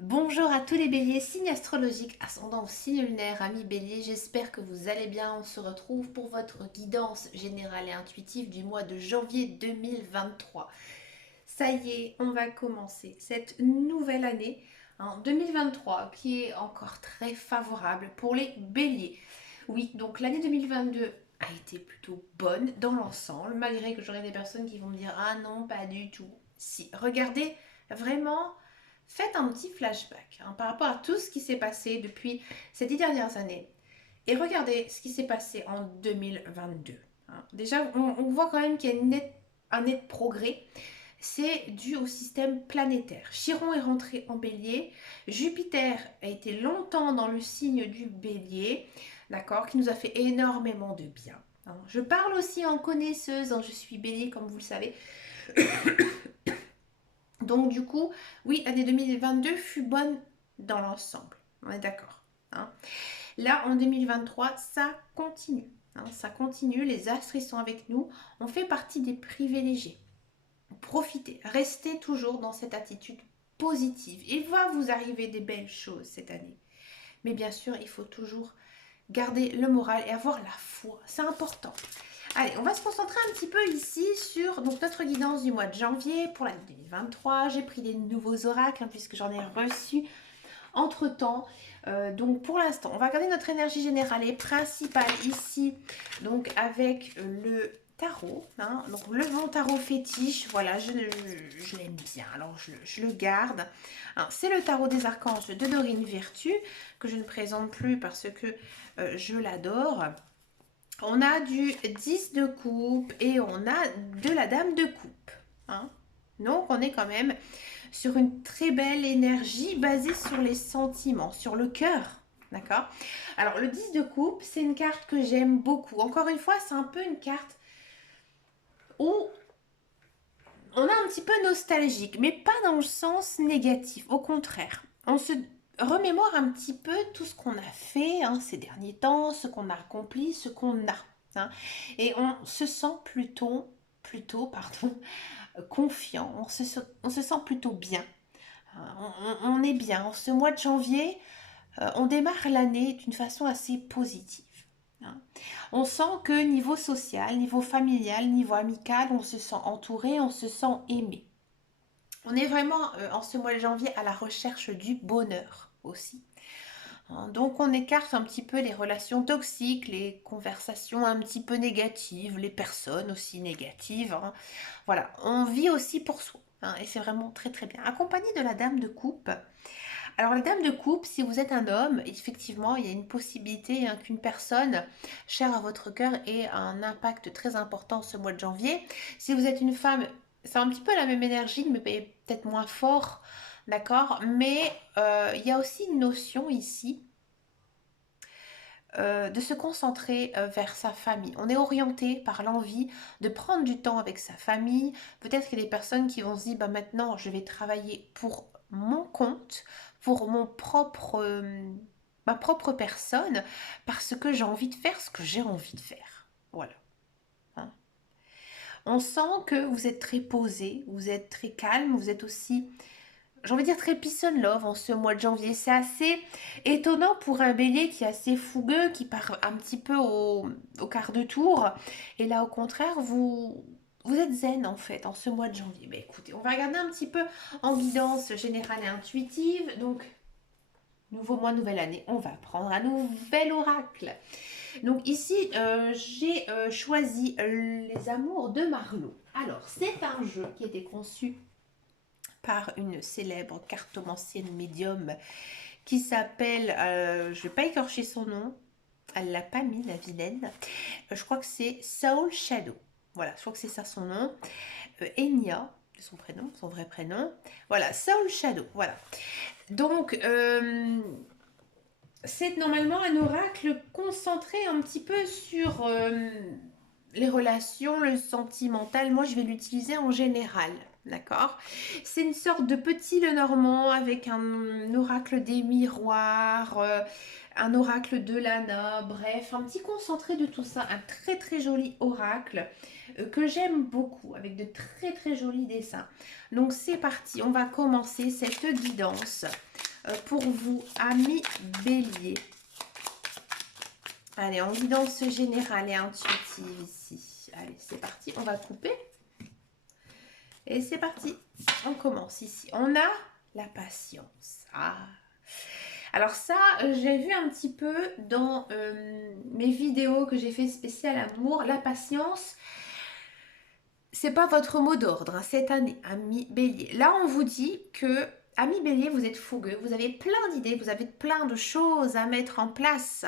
Bonjour à tous les béliers, signe astrologique, ascendant au signe lunaire, amis béliers, j'espère que vous allez bien. On se retrouve pour votre guidance générale et intuitive du mois de janvier 2023. Ça y est, on va commencer cette nouvelle année en 2023 qui est encore très favorable pour les béliers. Oui, donc l'année 2022 a été plutôt bonne dans l'ensemble, malgré que j'aurai des personnes qui vont me dire ah non, pas du tout. Si, regardez vraiment. Faites un petit flashback par rapport à tout ce qui s'est passé depuis ces 10 dernières années et regardez ce qui s'est passé en 2022. Déjà, on voit quand même qu'il y a un net progrès. C'est dû au système planétaire. Chiron est rentré en bélier. Jupiter a été longtemps dans le signe du bélier, d'accord, qui nous a fait énormément de bien. Je parle aussi en connaisseuse, je suis bélier comme vous le savez. Donc du coup, oui, l'année 2022 fut bonne dans l'ensemble. On est d'accord. Là, en 2023, ça continue. Ça continue, les astres ils sont avec nous. On fait partie des privilégiés. Profitez, restez toujours dans cette attitude positive. Il va vous arriver des belles choses cette année. Mais bien sûr, il faut toujours garder le moral et avoir la foi. C'est important. Allez, on va se concentrer un petit peu ici sur notre guidance du mois de janvier pour l'année 2023. J'ai pris des nouveaux oracles puisque j'en ai reçu entre-temps. Donc pour l'instant, on va regarder notre énergie générale et principale ici, donc avec le tarot. Donc le tarot fétiche, voilà, je l'aime bien, alors je le garde. C'est le tarot des archanges de Dorine Virtue, que je ne présente plus parce que je l'adore. On a du 10 de coupe et on a de la dame de coupe. Donc on est quand même sur une très belle énergie basée sur les sentiments, sur le cœur. D'accord? Alors le 10 de coupe, c'est une carte que j'aime beaucoup. Encore une fois, c'est un peu une carte où on est un petit peu nostalgique, mais pas dans le sens négatif. Au contraire, on se remémore un petit peu tout ce qu'on a fait ces derniers temps, ce qu'on a accompli, ce qu'on a. Et on se sent plutôt confiant, on se sent plutôt bien. On est bien. En ce mois de janvier, on démarre l'année d'une façon assez positive. On sent que niveau social, niveau familial, niveau amical, on se sent entouré, on se sent aimé. On est vraiment en ce mois de janvier à la recherche du bonheur aussi. Donc on écarte un petit peu les relations toxiques, les conversations un petit peu négatives, les personnes aussi négatives. Voilà, on vit aussi pour soi. Et c'est vraiment très très bien. Accompagné de la dame de coupe. Alors la dame de coupe, si vous êtes un homme, effectivement, il y a une possibilité qu'une personne chère à votre cœur ait un impact très important ce mois de janvier. Si vous êtes une femme, c'est un petit peu la même énergie, mais peut-être moins fort, d'accord. Mais il y a aussi une notion ici de se concentrer vers sa famille. On est orienté par l'envie de prendre du temps avec sa famille. Peut-être qu'il y a des personnes qui vont se dire, bah, maintenant je vais travailler pour mon compte, pour ma propre personne, parce que j'ai envie de faire ce que j'ai envie de faire. Voilà. On sent que vous êtes très posé, vous êtes très calme, vous êtes aussi, j'ai envie de dire, très peace and love en ce mois de janvier. C'est assez étonnant pour un bélier qui est assez fougueux, qui part un petit peu au quart de tour. Et là, au contraire, vous êtes zen en fait en ce mois de janvier. Mais écoutez, on va regarder un petit peu en guidance générale et intuitive. Donc, nouveau mois, nouvelle année, on va prendre un nouvel oracle. Donc ici, j'ai choisi les amours de Marlowe. Alors, c'est un jeu qui a été conçu par une célèbre cartomancienne médium qui s'appelle, je ne vais pas écorcher son nom, elle l'a pas mis, la vilaine, je crois que c'est Soul Shadow. Voilà, je crois que c'est ça son nom. Enya, son prénom, son vrai prénom. Voilà, Soul Shadow, voilà. Donc, c'est normalement un oracle concentré un petit peu sur les relations, le sentimental. Moi, je vais l'utiliser en général. D'accord? C'est une sorte de petit Lenormand avec un oracle des miroirs, un oracle de Lana, bref, un petit concentré de tout ça. Un très très joli oracle que j'aime beaucoup, avec de très très jolis dessins. Donc c'est parti, on va commencer cette guidance pour vous, amis Bélier. Allez, en guidance générale et intuitive ici. Allez, c'est parti, on va couper. Et c'est parti, on commence ici. On a la patience. Ah. Alors ça, j'ai vu un petit peu dans mes vidéos que j'ai fait spécial amour. La patience, c'est pas votre mot d'ordre hein, cette année, ami Bélier. Là, on vous dit que, ami Bélier, vous êtes fougueux, vous avez plein d'idées, vous avez plein de choses à mettre en place.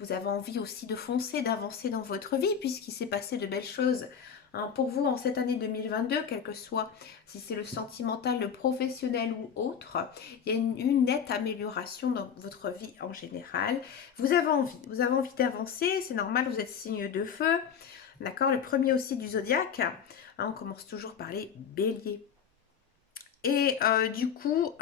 Vous avez envie aussi de foncer, d'avancer dans votre vie, puisqu'il s'est passé de belles choses hein, pour vous en cette année 2022, quel que soit si c'est le sentimental, le professionnel ou autre. Il y a une nette amélioration dans votre vie en général. Vous avez envie d'avancer, c'est normal, vous êtes signe de feu. D'accord, le premier aussi du zodiaque. Hein, on commence toujours par les béliers. Et du coup,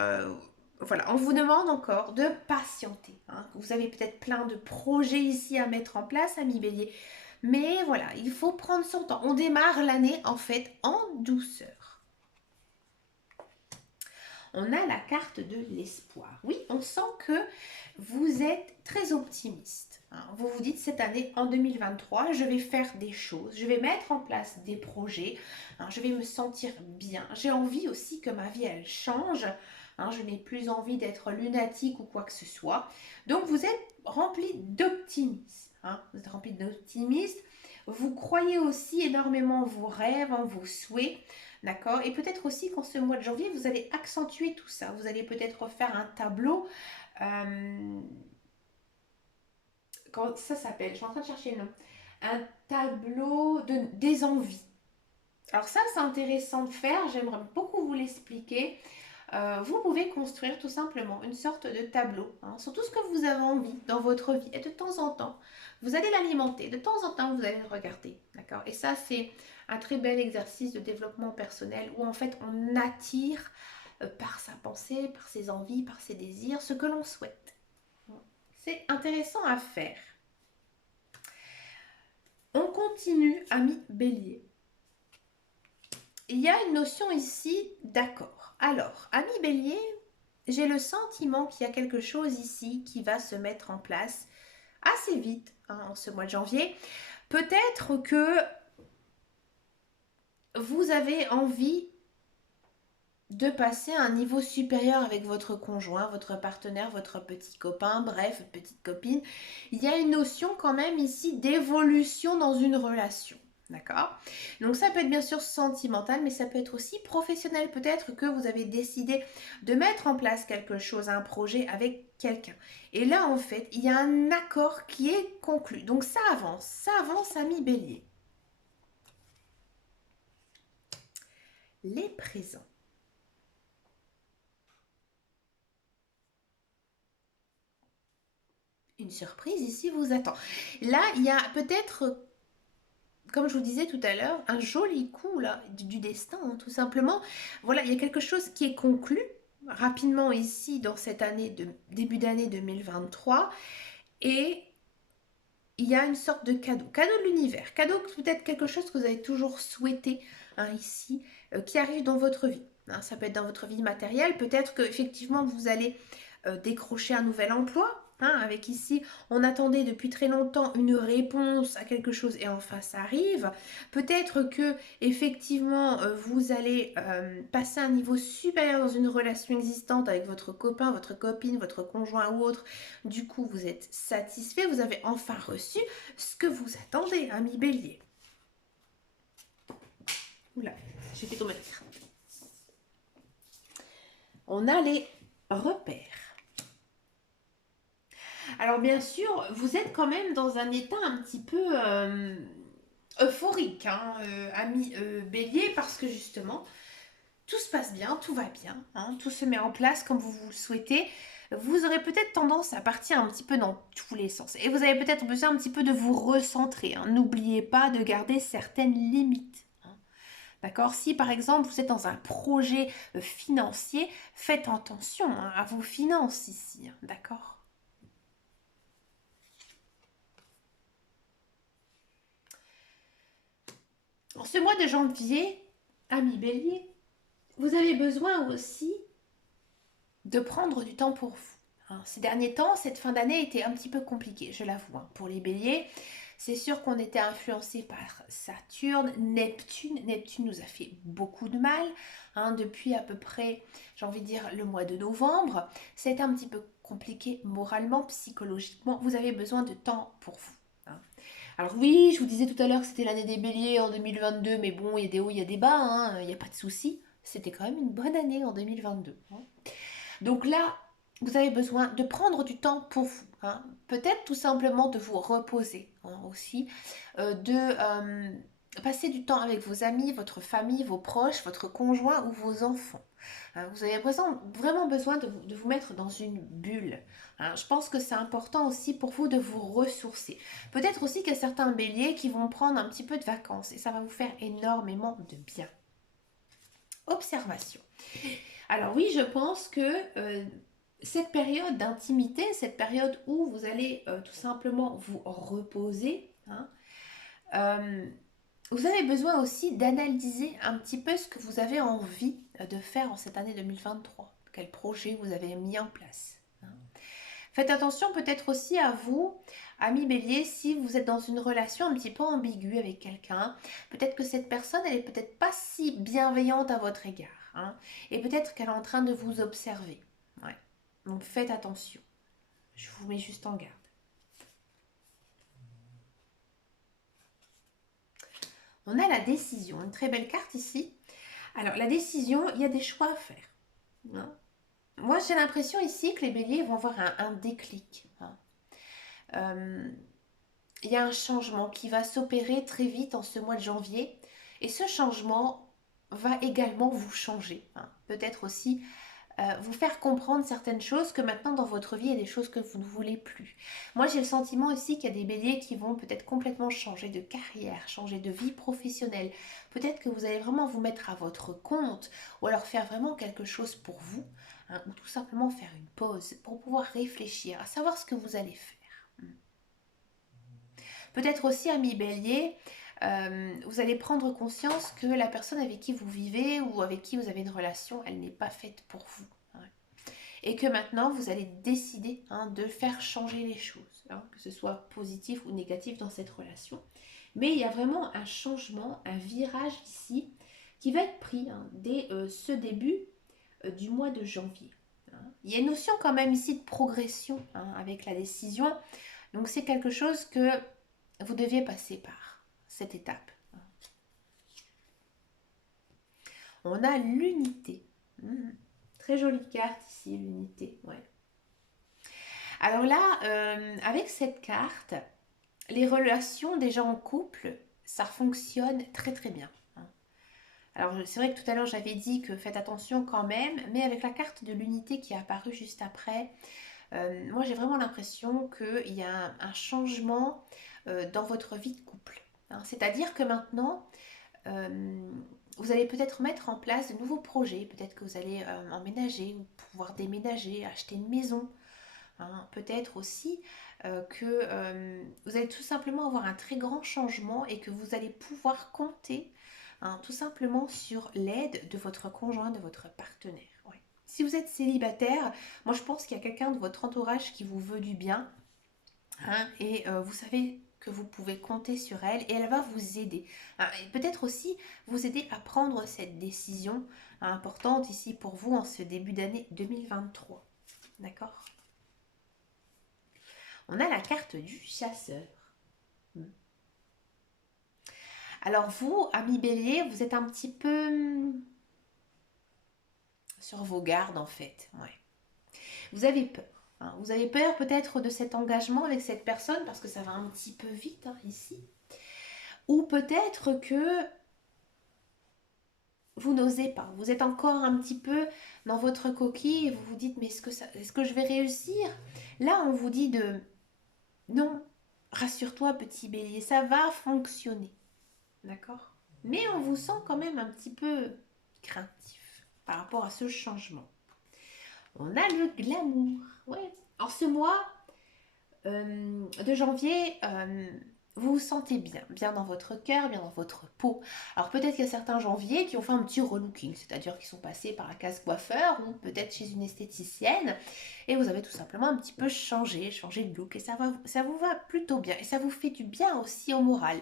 voilà, on vous demande encore de patienter. Hein. Vous avez peut-être plein de projets ici à mettre en place, amis bélier. Mais voilà, il faut prendre son temps. On démarre l'année en fait en douceur. On a la carte de l'espoir. Oui, on sent que vous êtes très optimiste. Hein. Vous vous dites cette année, en 2023, je vais faire des choses, je vais mettre en place des projets, hein, je vais me sentir bien. J'ai envie aussi que ma vie, elle change. Hein, je n'ai plus envie d'être lunatique ou quoi que ce soit. Donc, vous êtes rempli d'optimisme. Hein, vous êtes rempli d'optimisme. Vous croyez aussi énormément en vos rêves, en vos souhaits. D'accord. Et peut-être aussi qu'en ce mois de janvier, vous allez accentuer tout ça. Vous allez peut-être faire un tableau. Comment ça s'appelle? Je suis en train de chercher le nom. Un tableau des envies. Alors ça, c'est intéressant de faire. J'aimerais beaucoup vous l'expliquer. Vous pouvez construire tout simplement une sorte de tableau hein, sur tout ce que vous avez envie dans votre vie. Et de temps en temps, vous allez l'alimenter. De temps en temps, vous allez le regarder. D'accord. Et ça, c'est un très bel exercice de développement personnel où en fait, on attire par sa pensée, par ses envies, par ses désirs, ce que l'on souhaite. C'est intéressant à faire. On continue, ami Bélier. Il y a une notion ici d'accord. Alors, ami Bélier, j'ai le sentiment qu'il y a quelque chose ici qui va se mettre en place assez vite hein, en ce mois de janvier. Peut-être que vous avez envie de passer à un niveau supérieur avec votre conjoint, votre partenaire, votre petit copain, bref, petite copine. Il y a une notion quand même ici d'évolution dans une relation. D'accord? Donc ça peut être bien sûr sentimental, mais ça peut être aussi professionnel. Peut-être que vous avez décidé de mettre en place quelque chose, un projet avec quelqu'un. Et là, en fait, il y a un accord qui est conclu. Donc ça avance, ami Bélier. Les présents. Une surprise ici vous attend. Là, il y a peut-être, comme je vous disais tout à l'heure, un joli coup là, du destin, hein, tout simplement. Voilà, il y a quelque chose qui est conclu rapidement ici dans cette année de début d'année 2023 et il y a une sorte de cadeau de l'univers, cadeau peut-être quelque chose que vous avez toujours souhaité hein, ici, qui arrive dans votre vie. Hein, ça peut être dans votre vie matérielle, peut-être que effectivement vous allez décrocher un nouvel emploi. Hein, avec ici, on attendait depuis très longtemps une réponse à quelque chose et enfin ça arrive. Peut-être que effectivement vous allez passer à un niveau supérieur dans une relation existante avec votre copain, votre copine, votre conjoint ou autre. Du coup, vous êtes satisfait, vous avez enfin reçu ce que vous attendez, ami Bélier. Oula, j'ai fait tomber la carte. On a les repères. Alors bien sûr, vous êtes quand même dans un état un petit peu euphorique, hein, ami Bélier, parce que justement, tout se passe bien, tout va bien, hein, tout se met en place comme vous le souhaitez. Vous aurez peut-être tendance à partir un petit peu dans tous les sens. Et vous avez peut-être besoin un petit peu de vous recentrer. Hein. N'oubliez pas de garder certaines limites. Hein. D'accord? Si par exemple vous êtes dans un projet financier, faites attention hein, à vos finances ici. Hein. D'accord? En ce mois de janvier, ami Bélier, vous avez besoin aussi de prendre du temps pour vous. Hein. Ces derniers temps, cette fin d'année était un petit peu compliquée, je l'avoue. Hein. Pour les béliers, c'est sûr qu'on était influencé par Saturne, Neptune. Neptune nous a fait beaucoup de mal hein, depuis à peu près, j'ai envie de dire, le mois de novembre. C'était un petit peu compliqué moralement, psychologiquement. Vous avez besoin de temps pour vous. Hein. Alors oui, je vous disais tout à l'heure que c'était l'année des béliers en 2022, mais bon, il y a des hauts, il y a des bas, hein, il n'y a pas de souci. C'était quand même une bonne année en 2022. Hein. Donc là, vous avez besoin de prendre du temps pour vous. Hein. Peut-être tout simplement de vous reposer hein, aussi, de passer du temps avec vos amis, votre famille, vos proches, votre conjoint ou vos enfants. Hein, vous avez vraiment besoin de vous mettre dans une bulle. Hein. Je pense que c'est important aussi pour vous de vous ressourcer. Peut-être aussi qu'il y a certains béliers qui vont prendre un petit peu de vacances et ça va vous faire énormément de bien. Observation. Alors oui, je pense que cette période d'intimité, cette période où vous allez tout simplement vous reposer, hein, euh, vous avez besoin aussi d'analyser un petit peu ce que vous avez envie de faire en cette année 2023. Quel projet vous avez mis en place. Hein. Faites attention peut-être aussi à vous, amis bélier, si vous êtes dans une relation un petit peu ambiguë avec quelqu'un. Peut-être que cette personne, elle est peut-être pas si bienveillante à votre égard. Hein, et peut-être qu'elle est en train de vous observer. Ouais. Donc faites attention. Je vous mets juste en garde. On a la décision, une très belle carte ici. Alors la décision, il y a des choix à faire. Hein. Moi j'ai l'impression ici que les béliers vont avoir un déclic. Hein. Il y a un changement qui va s'opérer très vite en ce mois de janvier. Et ce changement va également vous changer. Hein. Peut-être aussi vous faire comprendre certaines choses que maintenant dans votre vie, il y a des choses que vous ne voulez plus. Moi, j'ai le sentiment aussi qu'il y a des béliers qui vont peut-être complètement changer de carrière, changer de vie professionnelle. Peut-être que vous allez vraiment vous mettre à votre compte ou alors faire vraiment quelque chose pour vous hein, ou tout simplement faire une pause pour pouvoir réfléchir à savoir ce que vous allez faire. Peut-être aussi, ami bélier, vous allez prendre conscience que la personne avec qui vous vivez ou avec qui vous avez une relation, elle n'est pas faite pour vous. Hein. Et que maintenant, vous allez décider hein, de faire changer les choses, hein, que ce soit positif ou négatif dans cette relation. Mais il y a vraiment un changement, un virage ici qui va être pris hein, dès ce début du mois de janvier. Hein. Il y a une notion quand même ici de progression hein, avec la décision. Donc c'est quelque chose que vous deviez passer par cette étape. On a l'unité. Très jolie carte ici, l'unité. Ouais. Alors là, avec cette carte, les relations déjà en couple, ça fonctionne très très bien. Alors c'est vrai que tout à l'heure j'avais dit que faites attention quand même, mais avec la carte de l'unité qui est apparue juste après, moi j'ai vraiment l'impression qu'il y a un changement dans votre vie de couple. Hein. C'est-à-dire que maintenant, vous allez peut-être mettre en place de nouveaux projets, peut-être que vous allez emménager ou pouvoir déménager, acheter une maison. Hein. Peut-être aussi que vous allez tout simplement avoir un très grand changement et que vous allez pouvoir compter hein, tout simplement sur l'aide de votre conjoint, de votre partenaire. Ouais. Si vous êtes célibataire, moi je pense qu'il y a quelqu'un de votre entourage qui vous veut du bien hein, et vous savez que vous pouvez compter sur elle et elle va vous aider. Hein, et peut-être aussi vous aider à prendre cette décision hein, importante ici pour vous en ce début d'année 2023. D'accord ? On a la carte du chasseur. Alors vous, ami bélier, vous êtes un petit peu sur vos gardes en fait. Ouais. Vous avez peur. Hein. Vous avez peur peut-être de cet engagement avec cette personne parce que ça va un petit peu vite hein, ici. Ou peut-être que vous n'osez pas. Vous êtes encore un petit peu dans votre coquille et vous vous dites mais est-ce que je vais réussir? Là on vous dit de non, rassure-toi petit bélier, ça va fonctionner. D'accord? Mais on vous sent quand même un petit peu craintif par rapport à ce changement. On a le glamour. Ouais. En ce mois de janvier, vous vous sentez bien, bien dans votre cœur, bien dans votre peau. Alors peut-être qu'il y a certains janvier qui ont fait un petit relooking, c'est-à-dire qu'ils sont passés par la case coiffeur ou peut-être chez une esthéticienne et vous avez tout simplement un petit peu changé de look et ça vous va plutôt bien et ça vous fait du bien aussi au moral.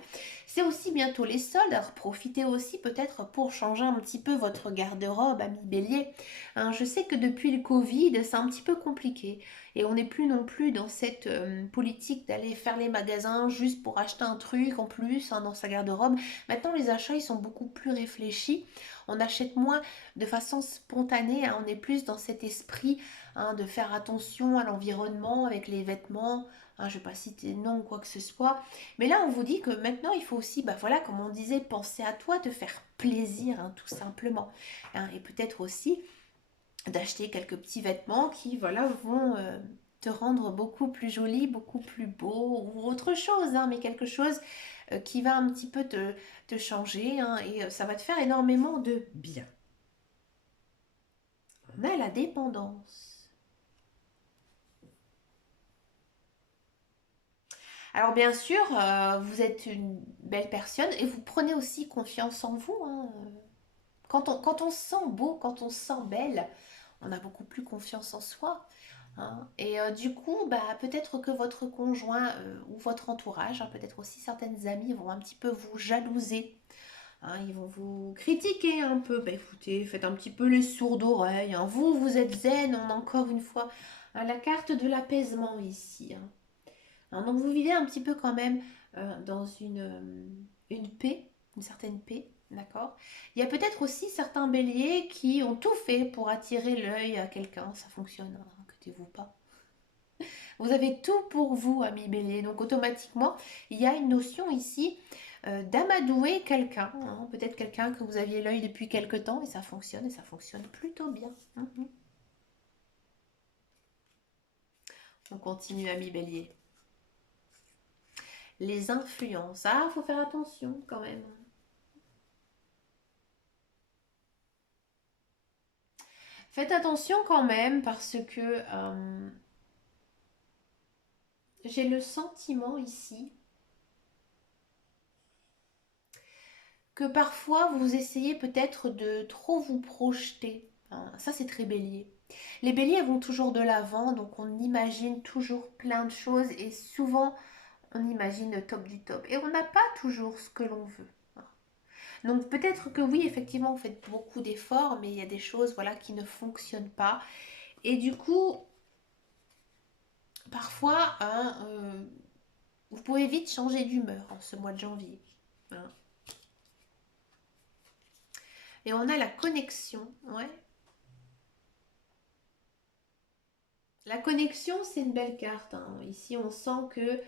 C'est aussi bientôt les soldes, alors profitez aussi peut-être pour changer un petit peu votre garde-robe, ami Bélier. Hein, je sais que depuis le Covid, c'est un petit peu compliqué. Et on n'est plus non plus dans cette politique d'aller faire les magasins juste pour acheter un truc en plus hein, dans sa garde-robe. Maintenant, les achats, ils sont beaucoup plus réfléchis. On achète moins de façon spontanée. Hein. On est plus dans cet esprit hein, de faire attention à l'environnement avec les vêtements. Hein, je ne vais pas citer de nom ou quoi que ce soit. Mais là, on vous dit que maintenant, il faut aussi, bah voilà, comme on disait, penser à toi, te faire plaisir, hein, tout simplement. Hein, et peut-être aussi d'acheter quelques petits vêtements qui voilà vont te rendre beaucoup plus jolie, beaucoup plus beau ou autre chose, hein, mais quelque chose qui va un petit peu te changer hein, et ça va te faire énormément de bien. On a la dépendance. Alors bien sûr, vous êtes une belle personne et vous prenez aussi confiance en vous. Hein. Quand on se sent beau, quand on se sent belle, on a beaucoup plus confiance en soi. Hein. Et du coup, bah, peut-être que votre conjoint ou votre entourage, hein, peut-être aussi certaines amies vont un petit peu vous jalouser. Hein, ils vont vous critiquer un peu. Bah, écoutez, faites un petit peu les sourds d'oreilles. Hein. Vous, vous êtes zen, on a encore une fois hein, la carte de l'apaisement ici. Hein. Hein, donc vous vivez un petit peu quand même dans une paix, une certaine paix. D'accord. Il y a peut-être aussi certains béliers qui ont tout fait pour attirer l'œil à quelqu'un. Ça fonctionne, hein, inquiétez-vous pas. Vous avez tout pour vous, ami bélier. Donc automatiquement, il y a une notion ici d'amadouer quelqu'un. Hein. Peut-être quelqu'un que vous aviez l'œil depuis quelque temps et ça fonctionne plutôt bien. Mhm. On continue, ami bélier. Les influences. Ah, faut faire attention quand même. Faites attention quand même parce que j'ai le sentiment ici que parfois vous essayez peut-être de trop vous projeter. Hein. Ça, c'est très bélier. Les béliers vont toujours de l'avant, donc on imagine toujours plein de choses et souvent on imagine le top du top. Et on n'a pas toujours ce que l'on veut. Hein. Donc peut-être que oui, effectivement, vous faites beaucoup d'efforts, mais il y a des choses voilà, qui ne fonctionnent pas. Et du coup, parfois, hein, vous pouvez vite changer d'humeur en ce mois de janvier. Hein. Et on a la connexion. Ouais. La connexion, c'est une belle carte. Hein. Ici, on sent qu'il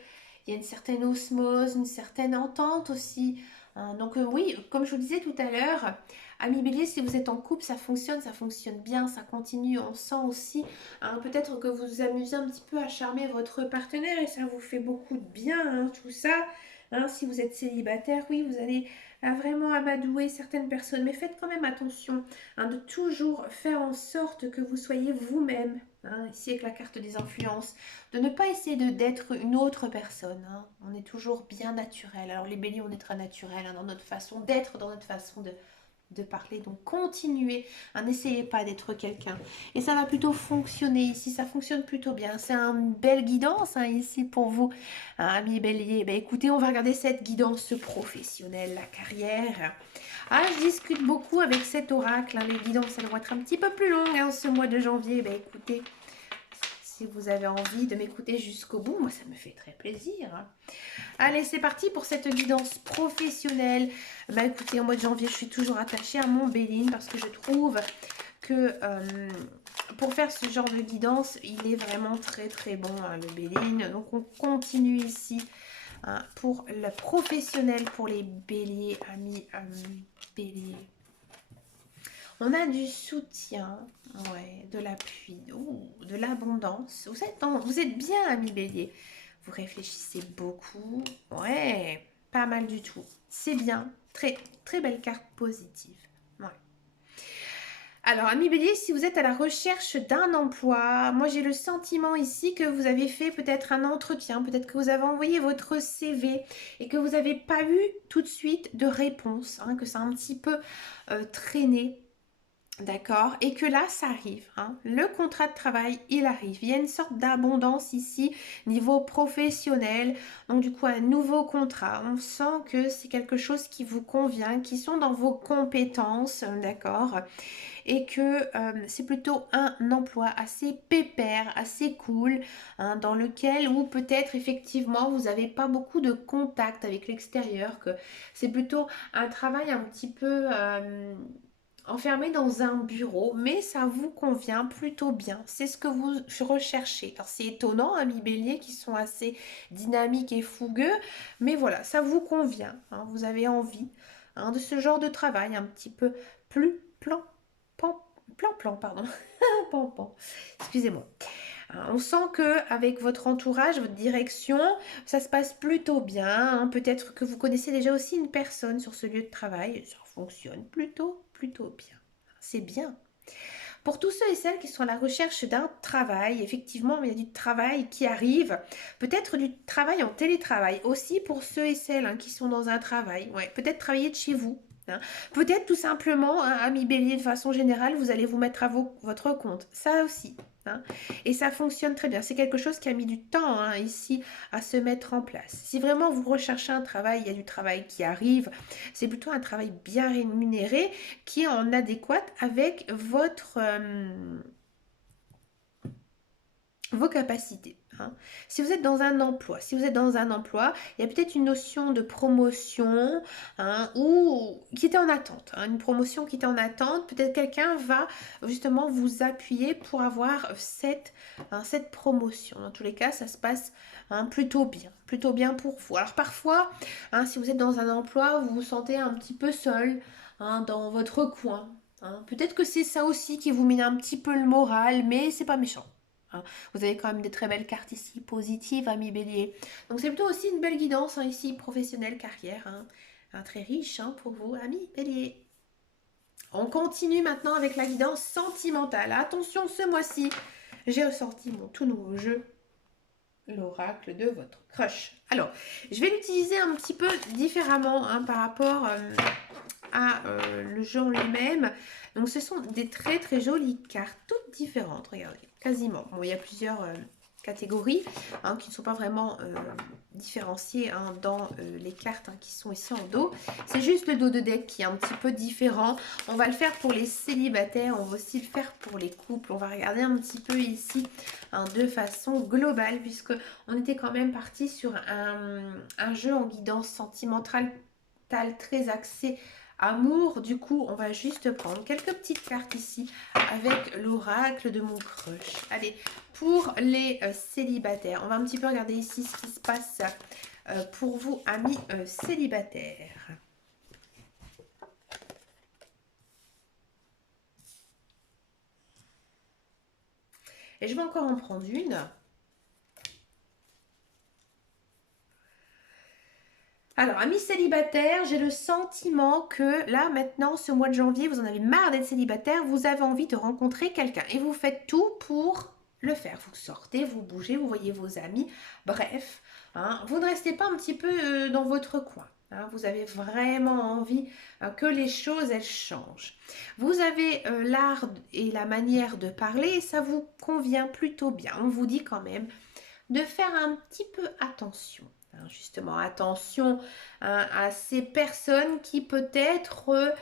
y a une certaine osmose, une certaine entente aussi. Hein. Donc oui, comme je vous disais tout à l'heure, ami Bélier, si vous êtes en couple, ça fonctionne bien, ça continue. On sent aussi, hein, peut-être que vous vous amusez un petit peu à charmer votre partenaire et ça vous fait beaucoup de bien, hein, tout ça. Hein, si vous êtes célibataire, oui, vous allez vraiment amadouer certaines personnes, mais faites quand même attention hein, de toujours faire en sorte que vous soyez vous-même. Hein, ici avec la carte des influences, de ne pas essayer d'être une autre personne. Hein. On est toujours bien naturel. Alors les béliers, on est très naturel hein, dans notre façon d'être, dans notre façon de parler. Donc continuez, hein, n'essayez pas d'être quelqu'un. Et ça va plutôt fonctionner ici, ça fonctionne plutôt bien. C'est une belle guidance hein, ici pour vous, hein, amis béliers. Ben, écoutez, on va regarder cette guidance professionnelle, la carrière. Ah, je discute beaucoup avec cet oracle. Hein. Les guidances, elles vont être un petit peu plus longues hein, ce mois de janvier. Ben, écoutez, si vous avez envie de m'écouter jusqu'au bout, moi, ça me fait très plaisir. Hein. Allez, c'est parti pour cette guidance professionnelle. Ben, écoutez, au mois de janvier, je suis toujours attachée à mon Béline parce que je trouve que pour faire ce genre de guidance, il est vraiment très très bon, hein, le Béline. Donc, on continue ici. Hein, pour le professionnel, pour les béliers, amis béliers. On a du soutien, ouais, de l'appui, de l'abondance. Vous êtes bien, amis béliers. Vous réfléchissez beaucoup. Ouais, pas mal du tout. C'est bien. Très, très belle carte positive. Ouais. Alors, ami Bélier, si vous êtes à la recherche d'un emploi, moi j'ai le sentiment ici que vous avez fait peut-être un entretien, peut-être que vous avez envoyé votre CV et que vous n'avez pas eu tout de suite de réponse, hein, que ça a un petit peu traîné. D'accord? Et que là, ça arrive, hein. Le contrat de travail, il arrive. Il y a une sorte d'abondance ici, niveau professionnel. Donc, du coup, un nouveau contrat. On sent que c'est quelque chose qui vous convient, qui sont dans vos compétences, d'accord? Et que c'est plutôt un emploi assez pépère, assez cool, hein, dans lequel ou peut-être effectivement vous n'avez pas beaucoup de contact avec l'extérieur, que c'est plutôt un travail un petit peu enfermé dans un bureau, mais ça vous convient plutôt bien. C'est ce que vous recherchez. Alors c'est étonnant, amis bélier, qui sont assez dynamiques et fougueux, mais voilà, ça vous convient, hein, vous avez envie, hein, de ce genre de travail un petit peu plus pan, plan, pardon. Pan. Excusez-moi. On sent que avec votre entourage, votre direction, ça se passe plutôt bien, hein. Peut-être que vous connaissez déjà aussi une personne sur ce lieu de travail. Ça fonctionne plutôt bien. C'est bien. Pour tous ceux et celles qui sont à la recherche d'un travail, effectivement, il y a du travail qui arrive. Peut-être du travail en télétravail aussi pour ceux et celles, hein, qui sont dans un travail. Ouais, peut-être travailler de chez vous, hein. Peut-être tout simplement, hein, ami bélier, de façon générale, vous allez vous mettre à votre compte. Ça aussi, hein. Et ça fonctionne très bien. C'est quelque chose qui a mis du temps, hein, ici à se mettre en place. Si vraiment vous recherchez un travail, il y a du travail qui arrive. C'est plutôt un travail bien rémunéré qui est en adéquate avec vos capacités, hein. Si vous êtes dans un emploi, il y a peut-être une notion de promotion, hein, ou qui était en attente, hein, une promotion qui était en attente. Peut-être quelqu'un va justement vous appuyer pour avoir cette promotion. Dans tous les cas, ça se passe, hein, plutôt bien pour vous. Alors parfois, hein, si vous êtes dans un emploi, vous vous sentez un petit peu seul, hein, dans votre coin, hein. Peut-être que c'est ça aussi qui vous mine un petit peu le moral, mais c'est pas méchant, hein. Vous avez quand même des très belles cartes ici, positives, ami bélier. Donc c'est plutôt aussi une belle guidance, hein, ici, professionnelle, carrière, hein. Très riche, hein, pour vous, ami bélier. On continue maintenant avec la guidance sentimentale. Attention, ce mois-ci, j'ai ressorti mon tout nouveau jeu, l'oracle de votre crush. Alors, je vais l'utiliser un petit peu différemment, hein, par rapport à le jeu en lui-même. Donc ce sont des très jolies cartes, toutes différentes, regardez, quasiment. Bon, il y a plusieurs catégories, hein, qui ne sont pas vraiment différenciées, hein, dans les cartes, hein, qui sont ici en dos. C'est juste le dos de deck qui est un petit peu différent. On va le faire pour les célibataires, on va aussi le faire pour les couples. On va regarder un petit peu ici, hein, de façon globale, puisque on était quand même parti sur un jeu en guidance sentimentale très axé amour. Du coup, on va juste prendre quelques petites cartes ici avec l'oracle de mon crush. Allez, pour les célibataires, on va un petit peu regarder ici ce qui se passe pour vous, amis célibataires. Et je vais encore en prendre une. Alors, amis célibataires, j'ai le sentiment que là, maintenant, ce mois de janvier, vous en avez marre d'être célibataire, vous avez envie de rencontrer quelqu'un. Et vous faites tout pour le faire. Vous sortez, vous bougez, vous voyez vos amis. Bref, hein, vous ne restez pas un petit peu dans votre coin, hein. Vous avez vraiment envie que les choses, elles changent. Vous avez l'art et la manière de parler et ça vous convient plutôt bien. On vous dit quand même de faire un petit peu attention. Justement, attention, hein, à ces personnes qui peut-être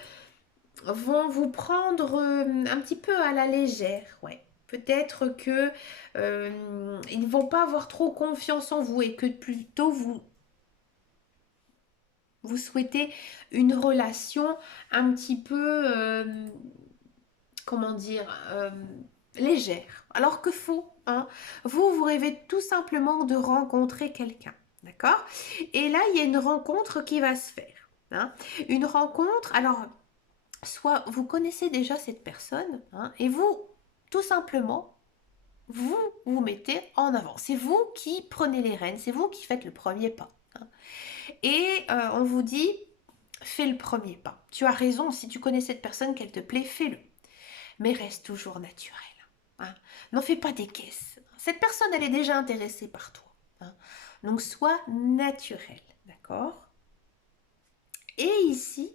vont vous prendre un petit peu à la légère. Ouais. Peut-être que ils ne vont pas avoir trop confiance en vous et que plutôt vous souhaitez une relation un petit peu, comment dire, légère. Alors que faux, hein. Vous rêvez tout simplement de rencontrer quelqu'un. D'accord? Et là, il y a une rencontre qui va se faire, hein. Une rencontre, alors, soit vous connaissez déjà cette personne, hein, et vous, tout simplement, vous mettez en avant. C'est vous qui prenez les rênes, c'est vous qui faites le premier pas, hein. Et on vous dit, fais le premier pas. Tu as raison, si tu connais cette personne, qu'elle te plaît, fais-le. mais reste toujours naturel. Hein. N'en fais pas des caisses. Cette personne, elle est déjà intéressée par toi. Hein. Donc, sois naturel, d'accord? Et ici,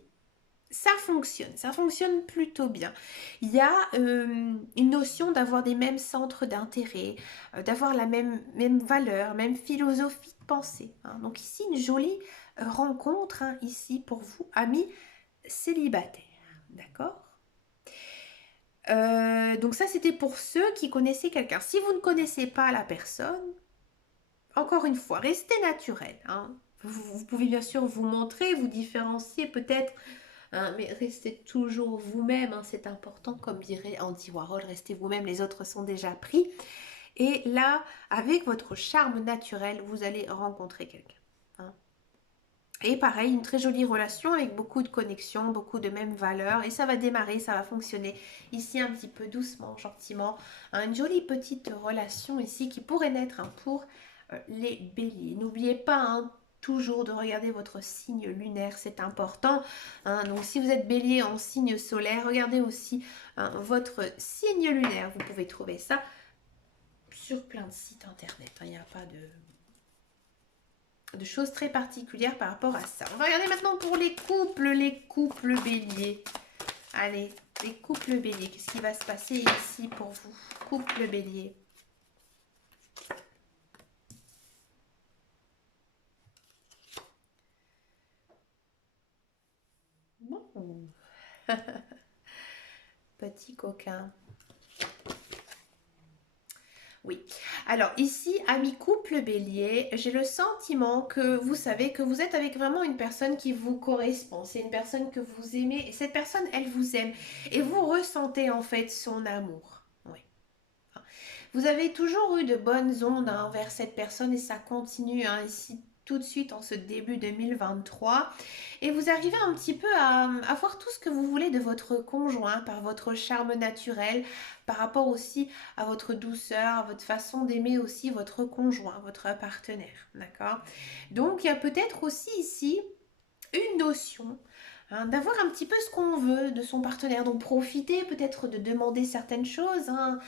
ça fonctionne plutôt bien. Il y a une notion d'avoir des mêmes centres d'intérêt, d'avoir la même valeur, même philosophie de pensée. Hein. Donc ici, une jolie rencontre, hein, ici pour vous, amis célibataires. D'accord. Donc ça, c'était pour ceux qui connaissaient quelqu'un. Si vous ne connaissez pas la personne, encore une fois, restez naturel. Hein. Vous pouvez bien sûr vous montrer, vous différencier peut-être. Hein, mais restez toujours vous-même, hein, c'est important, comme dirait Andy Warhol, restez vous-même, les autres sont déjà pris. Et là, avec votre charme naturel, vous allez rencontrer quelqu'un. Hein. Et pareil, une très jolie relation avec beaucoup de connexions, beaucoup de mêmes valeurs. Et ça va démarrer, ça va fonctionner ici un petit peu doucement, gentiment. Hein, une jolie petite relation ici qui pourrait naître, hein, pour les béliers. N'oubliez pas, hein, toujours de regarder votre signe lunaire, c'est important. Hein. Donc si vous êtes bélier en signe solaire, regardez aussi, hein, votre signe lunaire. Vous pouvez trouver ça sur plein de sites internet. Hein. Il n'y a pas de choses très particulières par rapport à ça. On va regarder maintenant pour les couples béliers. Allez, les couples béliers. Qu'est-ce qui va se passer ici pour vous? Couple bélier. Bon. Petit coquin. Oui. Alors ici, ami couple bélier, j'ai le sentiment que vous savez que vous êtes avec vraiment une personne qui vous correspond. C'est une personne que vous aimez et cette personne, elle vous aime. Et vous ressentez en fait son amour. Oui. Vous avez toujours eu de bonnes ondes, hein, envers cette personne et ça continue, hein, ici tout de suite en ce début 2023. Et vous arrivez un petit peu à voir tout ce que vous voulez de votre conjoint par votre charme naturel, par rapport aussi à votre douceur, à votre façon d'aimer aussi votre conjoint, votre partenaire. D'accord? Donc il y a peut-être aussi ici une notion, hein, d'avoir un petit peu ce qu'on veut de son partenaire. Donc profitez peut-être de demander certaines choses, hein,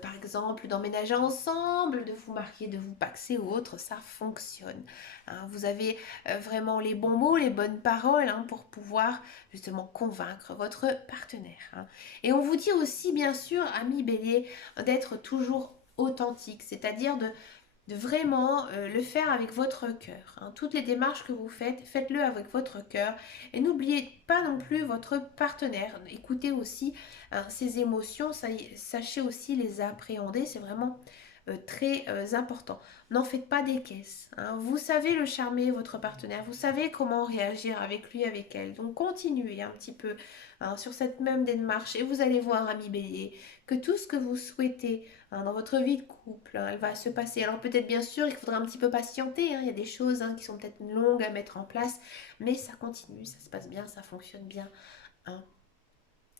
par exemple d'emménager ensemble, de vous marier, de vous paxer ou autre, ça fonctionne. Hein. Vous avez vraiment les bons mots, les bonnes paroles, hein, pour pouvoir justement convaincre votre partenaire. Hein. Et on vous dit aussi bien sûr, amis bélier, d'être toujours authentique, c'est-à-dire de vraiment le faire avec votre cœur. Hein. Toutes les démarches que vous faites, faites-le avec votre cœur. Et n'oubliez pas non plus votre partenaire. Écoutez aussi, hein, ses émotions, sachez aussi les appréhender. C'est vraiment très important. N'en faites pas des caisses. Hein. Vous savez le charmer, votre partenaire. Vous savez comment réagir avec lui, avec elle. Donc continuez un petit peu, hein, sur cette même démarche. Et vous allez voir, ami bélier, que tout ce que vous souhaitez, hein, dans votre vie de couple, hein, elle va se passer. Alors peut-être bien sûr, il faudra un petit peu patienter. Hein. Il y a des choses, hein, qui sont peut-être longues à mettre en place. Mais ça continue, ça se passe bien, ça fonctionne bien. Hein.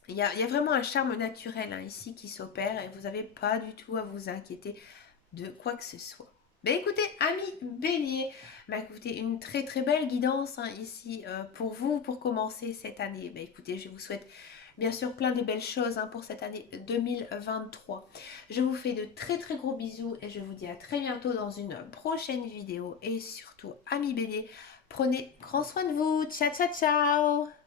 Il y a vraiment un charme naturel, hein, ici qui s'opère et vous n'avez pas du tout à vous inquiéter de quoi que ce soit. Ben écoutez, amis bélier, ben écoutez, une très très belle guidance, hein, ici pour vous, pour commencer cette année. Ben écoutez, je vous souhaite bien sûr plein de belles choses, hein, pour cette année 2023. Je vous fais de très très gros bisous et je vous dis à très bientôt dans une prochaine vidéo. Et surtout, amis bélier, prenez grand soin de vous. Ciao ciao ciao.